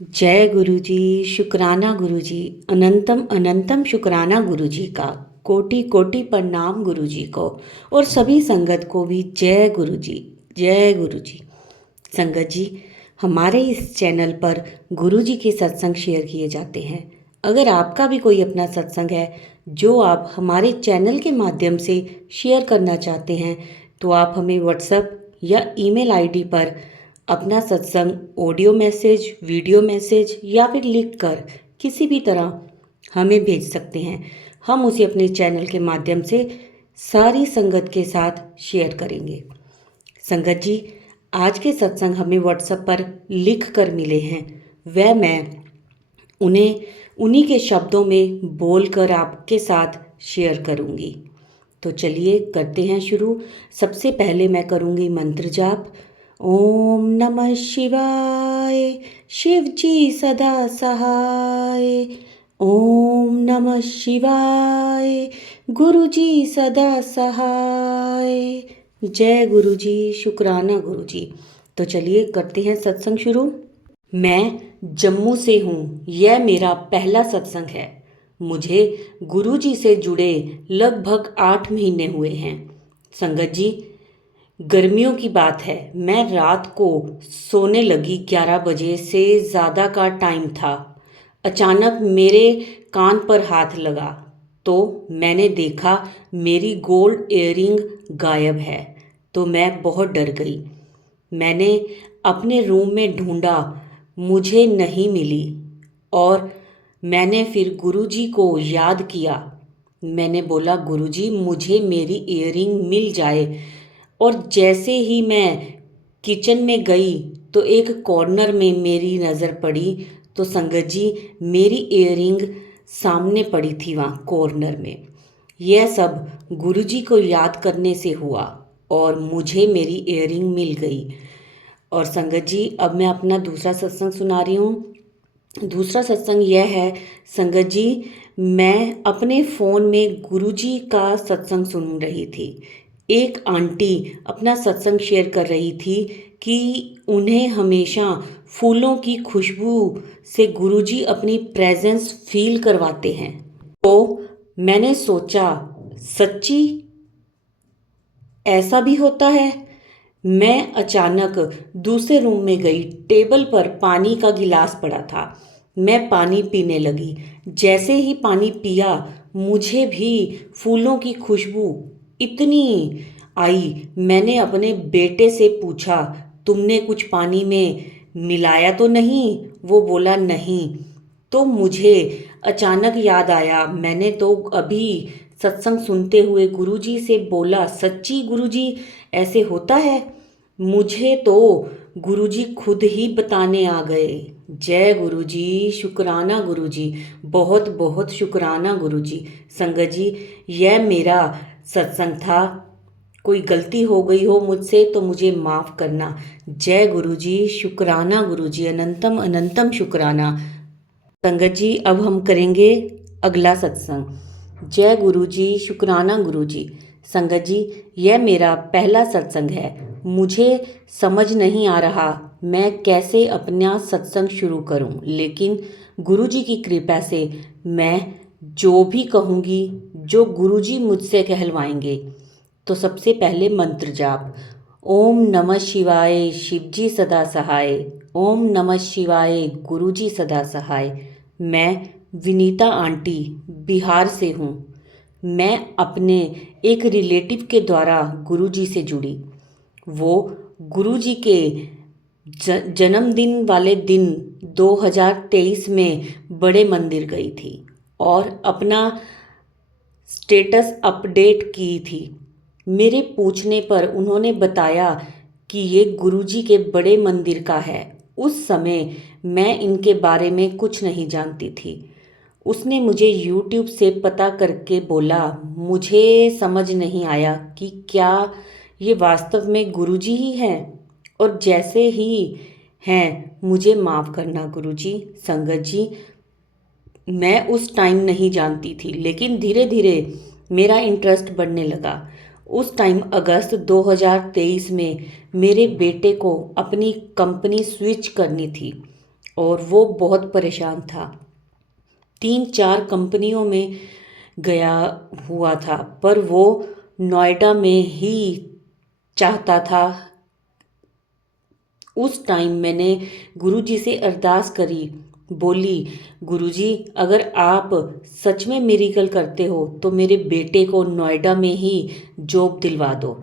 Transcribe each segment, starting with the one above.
जय गुरु जी। शुक्राना गुरु जी। अनंतम अनंतम शुक्राना गुरु जी का। कोटि कोटि प्रणाम गुरु जी को। और सभी संगत को भी जय गुरु जी। जय गुरु जी। संगत जी, हमारे इस चैनल पर गुरु जी के सत्संग शेयर किए जाते हैं। अगर आपका भी कोई अपना सत्संग है जो आप हमारे चैनल के माध्यम से शेयर करना चाहते हैं तो आप हमें व्हाट्सएप या ईमेल आईडी पर अपना सत्संग ऑडियो मैसेज, वीडियो मैसेज या फिर लिख कर किसी भी तरह हमें भेज सकते हैं। हम उसे अपने चैनल के माध्यम से सारी संगत के साथ शेयर करेंगे। संगत जी, आज के सत्संग हमें व्हाट्सएप पर लिख कर मिले हैं। वह मैं उन्हें उन्हीं के शब्दों में बोलकर आपके साथ शेयर करूंगी। तो चलिए करते हैं शुरू। सबसे पहले मैं करूंगी मंत्र जाप। ओम नमः शिवाय, शिव जी सदा सहाय। ओम नमः शिवाय, गुरु जी सदा सहाय। जय गुरु जी। शुक्राना गुरु जी। तो चलिए करते हैं सत्संग शुरू। मैं जम्मू से हूँ। यह मेरा पहला सत्संग है। मुझे गुरु जी से जुड़े लगभग 8 महीने हुए हैं। संगत जी, गर्मियों की बात है। मैं रात को सोने लगी 11 बजे से ज़्यादा का टाइम था। अचानक मेरे कान पर हाथ लगा तो मैंने देखा मेरी गोल्ड इयररिंग गायब है। तो मैं बहुत डर गई। मैंने अपने रूम में ढूंढा, मुझे नहीं मिली। और मैंने फिर गुरुजी को याद किया। मैंने बोला, गुरुजी मुझे मेरी इयररिंग मिल जाए। और जैसे ही मैं किचन में गई तो एक कॉर्नर में मेरी नज़र पड़ी तो संगत जी मेरी इयररिंग सामने पड़ी थी वहाँ कॉर्नर में। यह सब गुरुजी को याद करने से हुआ और मुझे मेरी इयररिंग मिल गई। और संगत जी, अब मैं अपना दूसरा सत्संग सुना रही हूँ। दूसरा सत्संग यह है संगत जी, मैं अपने फ़ोन में गुरुजी का सत्संग सुन रही थी। एक आंटी अपना सत्संग शेयर कर रही थी कि उन्हें हमेशा फूलों की खुशबू से गुरुजी अपनी प्रेजेंस फील करवाते हैं। तो मैंने सोचा, सच्ची ऐसा भी होता है। मैं अचानक दूसरे रूम में गई। टेबल पर पानी का गिलास पड़ा था। मैं पानी पीने लगी। जैसे ही पानी पिया मुझे भी फूलों की खुशबू इतनी आई। मैंने अपने बेटे से पूछा, तुमने कुछ पानी में मिलाया तो नहीं? वो बोला नहीं। तो मुझे अचानक याद आया, मैंने तो अभी सत्संग सुनते हुए गुरुजी से बोला, सच्ची गुरुजी ऐसे होता है? मुझे तो गुरुजी खुद ही बताने आ गए। जय गुरुजी। शुक्राना गुरुजी। बहुत बहुत शुक्राना गुरुजी। संगत जी, यह मेरा सत्संग था। कोई गलती हो गई हो मुझसे तो मुझे माफ़ करना। जय गुरुजी। शुक्राना गुरुजी। अनंतम अनंतम शुक्राना। संगत जी, अब हम करेंगे अगला सत्संग। जय गुरु जी। शुक्राना गुरु जी। संगत जी, यह मेरा पहला सत्संग है। मुझे समझ नहीं आ रहा मैं कैसे अपना सत्संग शुरू करूं, लेकिन गुरु जी की कृपा से मैं जो भी कहूँगी, जो गुरु जी मुझसे कहलवाएंगे। तो सबसे पहले मंत्र जाप। ओम नमः शिवाय, शिव जी सदा सहाय। ओम नमः शिवाय, गुरु जी सदा सहाय। मैं विनीता आंटी बिहार से हूँ। मैं अपने एक रिलेटिव के द्वारा गुरुजी से जुड़ी। वो गुरुजी के जन्मदिन वाले दिन 2023 में बड़े मंदिर गई थी और अपना स्टेटस अपडेट की थी। मेरे पूछने पर उन्होंने बताया कि ये गुरुजी के बड़े मंदिर का है। उस समय मैं इनके बारे में कुछ नहीं जानती थी। उसने मुझे YouTube से पता करके बोला, मुझे समझ नहीं आया कि क्या ये वास्तव में गुरुजी ही हैं, और जैसे ही हैं मुझे माफ़ करना गुरुजी। संगत जी, मैं उस टाइम नहीं जानती थी, लेकिन धीरे धीरे मेरा इंटरेस्ट बढ़ने लगा। उस टाइम अगस्त 2023 में मेरे बेटे को अपनी कंपनी स्विच करनी थी और वो बहुत परेशान था। 3-4 कंपनियों में गया हुआ था, पर वो नोएडा में ही चाहता था। उस टाइम मैंने गुरुजी से अरदास करी, बोली, गुरुजी अगर आप सच में मिरेकल करते हो तो मेरे बेटे को नोएडा में ही जॉब दिलवा दो।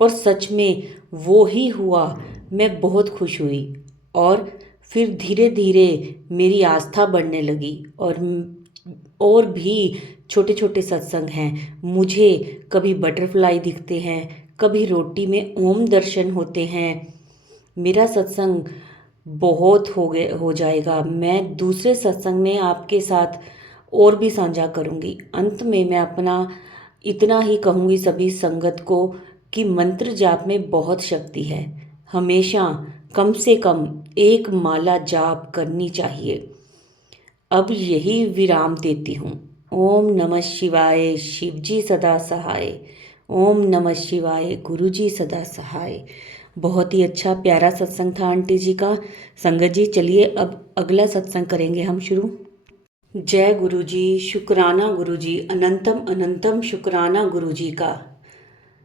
और सच में वो ही हुआ। मैं बहुत खुश हुई और फिर धीरे धीरे मेरी आस्था बढ़ने लगी। और भी छोटे छोटे सत्संग हैं। मुझे कभी बटरफ्लाई दिखते हैं, कभी रोटी में ओम दर्शन होते हैं। मेरा सत्संग बहुत हो जाएगा। मैं दूसरे सत्संग में आपके साथ और भी साझा करूंगी। अंत में मैं अपना इतना ही कहूँगी सभी संगत को कि मंत्र जाप में बहुत शक्ति है। हमेशा कम से कम एक माला जाप करनी चाहिए। अब यही विराम देती हूँ। ओम नमः शिवाय, शिवजी सदा सहाय। ओम नमः शिवाय, गुरुजी सदा सहाय। बहुत ही अच्छा प्यारा सत्संग था आंटी जी का। संगत जी चलिए अब अगला सत्संग करेंगे हम शुरू। जय गुरुजी, शुक्राना गुरुजी, अनंतम अनंतम शुक्राना गुरुजी का।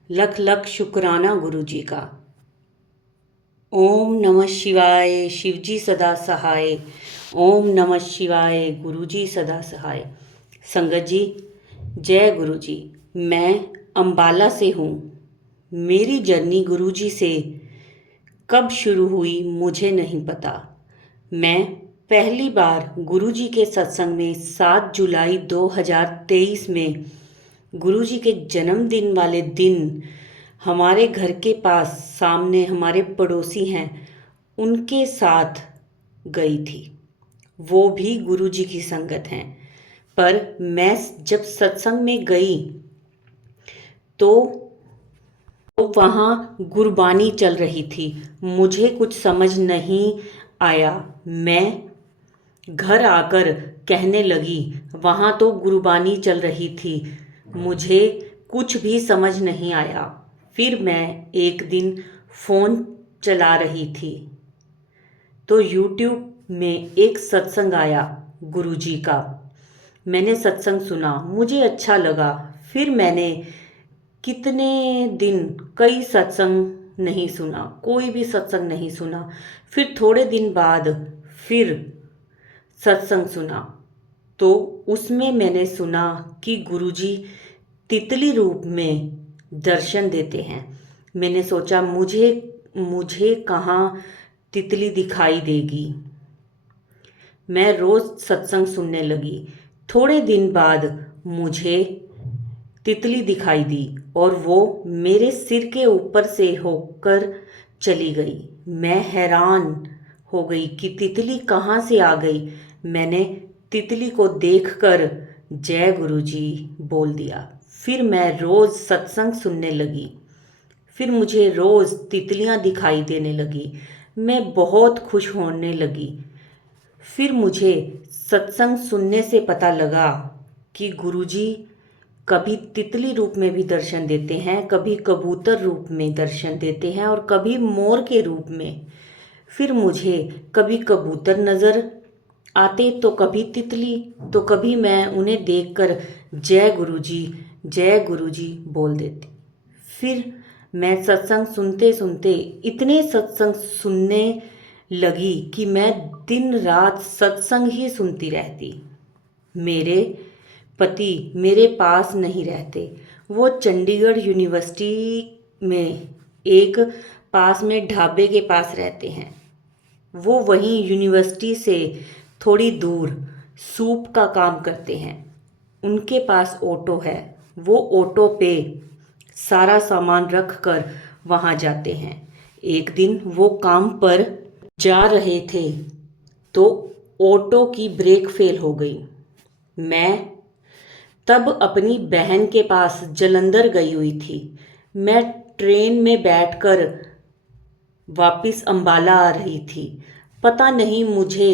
लख लख शुक्राना गुरुजी का। ओम नमः शिवाय, शिवजी सदा सहाय। ओम नमः शिवाय, गुरुजी सदा सहाय। संगत जी जय गुरुजी। मैं अंबाला से हूँ। मेरी जर्नी गुरुजी से कब शुरू हुई मुझे नहीं पता। मैं पहली बार गुरुजी के सत्संग में 7 जुलाई 2023 में गुरुजी के जन्मदिन वाले दिन हमारे घर के पास सामने हमारे पड़ोसी हैं उनके साथ गई थी। वो भी गुरुजी की संगत हैं। पर मैं जब सत्संग में गई तो वहाँ गुरबानी चल रही थी। मुझे कुछ समझ नहीं आया। मैं घर आकर कहने लगी, वहाँ तो गुरबानी चल रही थी, मुझे कुछ भी समझ नहीं आया। फिर मैं एक दिन फ़ोन चला रही थी तो यूट्यूब में एक सत्संग आया गुरुजी का। मैंने सत्संग सुना, मुझे अच्छा लगा। फिर मैंने कितने दिन कई सत्संग नहीं सुना, कोई भी सत्संग नहीं सुना। फिर थोड़े दिन बाद फिर सत्संग सुना तो उसमें मैंने सुना कि गुरुजी तितली रूप में दर्शन देते हैं। मैंने सोचा मुझे मुझे कहाँ तितली दिखाई देगी। मैं रोज सत्संग सुनने लगी। थोड़े दिन बाद मुझे तितली दिखाई दी और वो मेरे सिर के ऊपर से होकर चली गई। मैं हैरान हो गई कि तितली कहाँ से आ गई। मैंने तितली को देखकर जय गुरुजी बोल दिया। फिर मैं रोज सत्संग सुनने लगी। फिर मुझे रोज तितलियां दिखाई देने लगी। मैं बहुत खुश होने लगी। फिर मुझे सत्संग सुनने से पता लगा कि गुरुजी कभी तितली रूप में भी दर्शन देते हैं, कभी कबूतर रूप में दर्शन देते हैं और कभी मोर के रूप में। फिर मुझे कभी कबूतर नज़र आते तो कभी तितली, तो कभी मैं उन्हें देखकर जय गुरुजी बोल देती। फिर मैं सत्संग सुनते सुनते इतने सत्संग सुनने लगी कि मैं दिन रात सत्संग ही सुनती रहती। मेरे पति मेरे पास नहीं रहते। वो चंडीगढ़ यूनिवर्सिटी में एक पास में ढाबे के पास रहते हैं। वो वहीं यूनिवर्सिटी से थोड़ी दूर सूप का काम करते हैं। उनके पास ऑटो है। वो ऑटो पे सारा सामान रख कर वहाँ जाते हैं। एक दिन वो काम पर जा रहे थे तो ऑटो की ब्रेक फेल हो गई। मैं तब अपनी बहन के पास जलंधर गई हुई थी। मैं ट्रेन में बैठकर वापस अंबाला आ रही थी। पता नहीं मुझे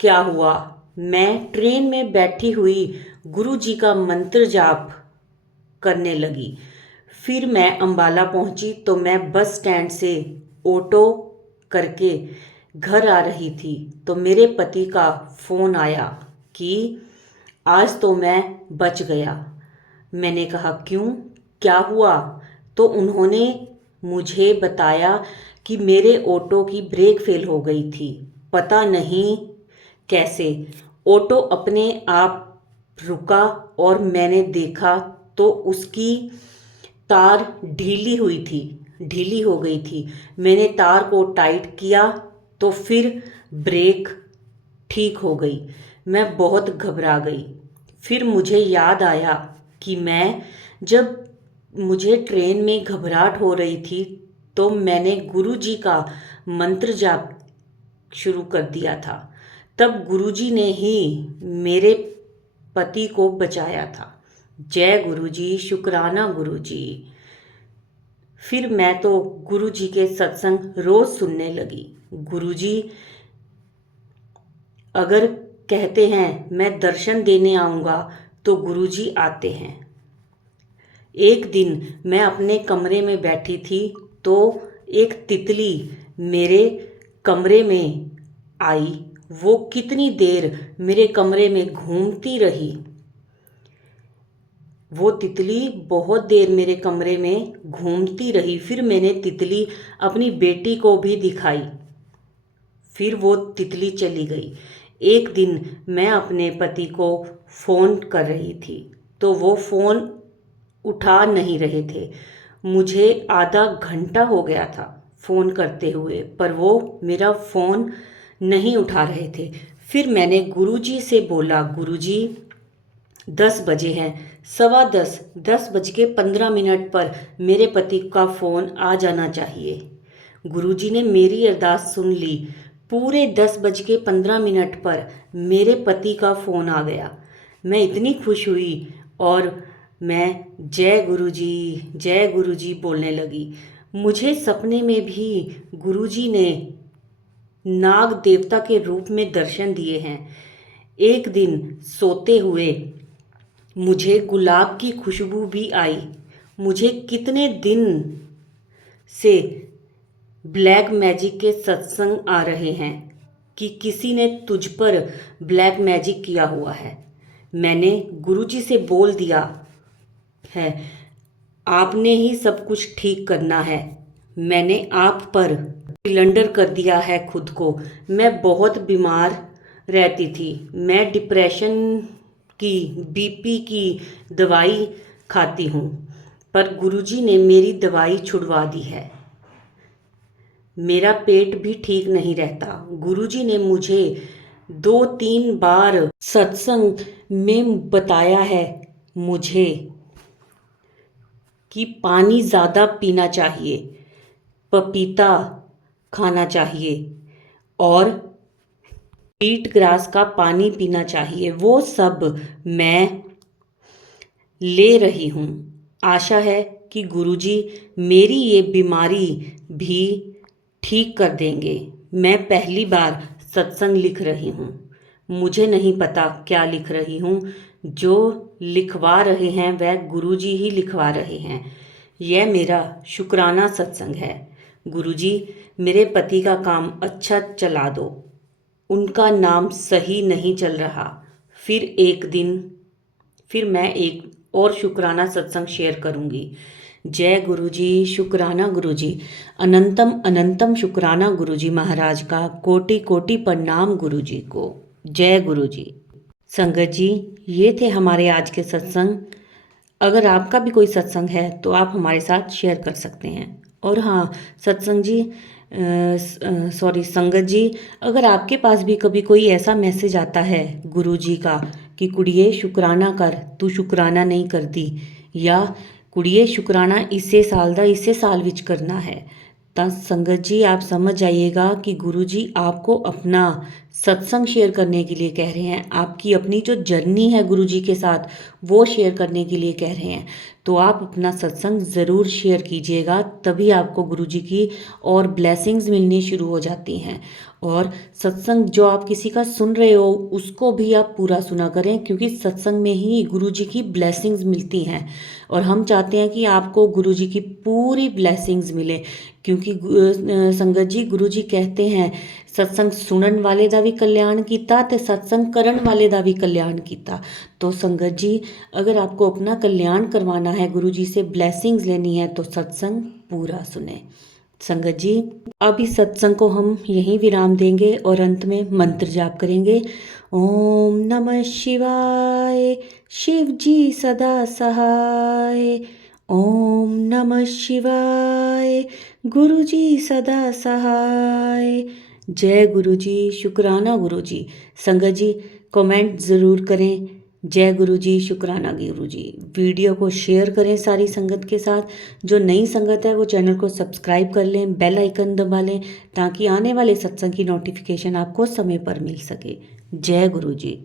क्या हुआ। मैं ट्रेन में बैठी हुई गुरुजी का मंत्र जाप करने लगी। फिर मैं अंबाला पहुंची तो मैं बस स्टैंड से ऑटो करके घर आ रही थी तो मेरे पति का फ़ोन आया कि आज तो मैं बच गया। मैंने कहा क्यों, क्या हुआ? तो उन्होंने मुझे बताया कि मेरे ऑटो की ब्रेक फेल हो गई थी। पता नहीं कैसे ऑटो अपने आप रुका और मैंने देखा तो उसकी तार ढीली हो गई थी। मैंने तार को टाइट किया तो फिर ब्रेक ठीक हो गई। मैं बहुत घबरा गई। फिर मुझे याद आया कि मैं जब मुझे ट्रेन में घबराहट हो रही थी तो मैंने गुरुजी का मंत्र जाप शुरू कर दिया था। तब गुरुजी ने ही मेरे पति को बचाया था। जय गुरुजी, शुक्राना गुरुजी। फिर मैं तो गुरुजी के सत्संग रोज सुनने लगी। गुरुजी अगर कहते हैं मैं दर्शन देने आऊँगा तो गुरुजी आते हैं। एक दिन मैं अपने कमरे में बैठी थी तो एक तितली मेरे कमरे में आई। वो कितनी देर मेरे कमरे में घूमती रही। वो तितली बहुत देर मेरे कमरे में घूमती रही। फिर मैंने तितली अपनी बेटी को भी दिखाई। फिर वो तितली चली गई। एक दिन मैं अपने पति को फ़ोन कर रही थी तो वो फ़ोन उठा नहीं रहे थे। मुझे आधा घंटा हो गया था फ़ोन करते हुए, पर वो मेरा फ़ोन नहीं उठा रहे थे। फिर मैंने गुरुजी से बोला, गुरुजी 10 बजे हैं, 10:15, 10:15 पर मेरे पति का फ़ोन आ जाना चाहिए। गुरुजी ने मेरी अरदास सुन ली। पूरे 10:15 पर मेरे पति का फ़ोन आ गया। मैं इतनी खुश हुई और मैं जय गुरुजी बोलने लगी। मुझे सपने में भी गुरुजी ने नाग देवता के रूप में दर्शन दिए हैं। एक दिन सोते हुए मुझे गुलाब की खुशबू भी आई। मुझे कितने दिन से ब्लैक मैजिक के सत्संग आ रहे हैं कि किसी ने तुझ पर ब्लैक मैजिक किया हुआ है। मैंने गुरुजी से बोल दिया है, आपने ही सब कुछ ठीक करना है। मैंने आप पर सिलेंडर कर दिया है खुद को। मैं बहुत बीमार रहती थी। मैं डिप्रेशन की, बीपी की दवाई खाती हूँ, पर गुरुजी ने मेरी दवाई छुड़वा दी है। मेरा पेट भी ठीक नहीं रहता। गुरुजी ने मुझे 2-3 बार सत्संग में बताया है मुझे कि पानी ज़्यादा पीना चाहिए, पपीता खाना चाहिए और व्हीट ग्रास का पानी पीना चाहिए। वो सब मैं ले रही हूँ। आशा है कि गुरुजी मेरी ये बीमारी भी ठीक कर देंगे। मैं पहली बार सत्संग लिख रही हूँ। मुझे नहीं पता क्या लिख रही हूँ। जो लिखवा रहे हैं वह गुरुजी ही लिखवा रहे हैं। यह मेरा शुक्राना सत्संग है। गुरुजी मेरे पति का काम अच्छा चला दो। उनका नाम सही नहीं चल रहा। फिर मैं एक और शुक्राना सत्संग शेयर करूंगी। जय गुरुजी, शुक्राना गुरुजी, अनंतम अनंतम शुक्राना गुरुजी महाराज का, कोटि कोटि प्रणाम गुरुजी को। जय गुरुजी। संगत जी, ये थे हमारे आज के सत्संग। अगर आपका भी कोई सत्संग है तो आप हमारे साथ शेयर कर सकते हैं। और हाँ सत्संग जी, सॉरी संगत जी, अगर आपके पास भी कभी कोई ऐसा मैसेज आता है गुरुजी का कि कुड़िए शुक्राना कर, तू शुक्राना नहीं करती, या कुड़िए शुक्राना इसे साल विच करना है, तो संगत जी आप समझ जाइएगा कि गुरुजी आपको अपना सत्संग शेयर करने के लिए कह रहे हैं। आपकी अपनी जो जर्नी है गुरुजी के साथ वो शेयर करने के लिए कह रहे हैं। तो आप अपना सत्संग ज़रूर शेयर कीजिएगा, तभी आपको गुरुजी की और ब्लेसिंग्स मिलनी शुरू हो जाती हैं। और सत्संग जो आप किसी का सुन रहे हो उसको भी आप पूरा सुना करें, क्योंकि सत्संग में ही गुरुजी की ब्लेसिंग्स मिलती हैं। और हम चाहते हैं कि आपको गुरुजी की पूरी ब्लेसिंग्स मिले, क्योंकि संगत जी गुरु जी कहते हैं सत्संग सुनन वाले दा भी कल्याण कीता ते सत्संग करन वाले दा भी कल्याण कीता। तो संगत जी अगर आपको अपना कल्याण करवाना है, गुरु जी से ब्लेसिंग्स लेनी है, तो सत्संग पूरा सुने। संगत जी अब इस सत्संग को हम यहीं विराम देंगे और अंत में मंत्र जाप करेंगे। ओम नमः शिवाय, शिव जी सदा सहाय। ओम नमः शिवाय, गुरु जी सदा सहाय। जय गुरु जी, शुक्राना गुरु जी। संगत जी कमेंट ज़रूर करें, जय गुरु जी, शुक्राना गुरु जी। वीडियो को शेयर करें सारी संगत के साथ। जो नई संगत है वो चैनल को सब्सक्राइब कर लें, बेल आइकन दबा लें, ताकि आने वाले सत्संग की नोटिफिकेशन आपको समय पर मिल सके। जय गुरु जी।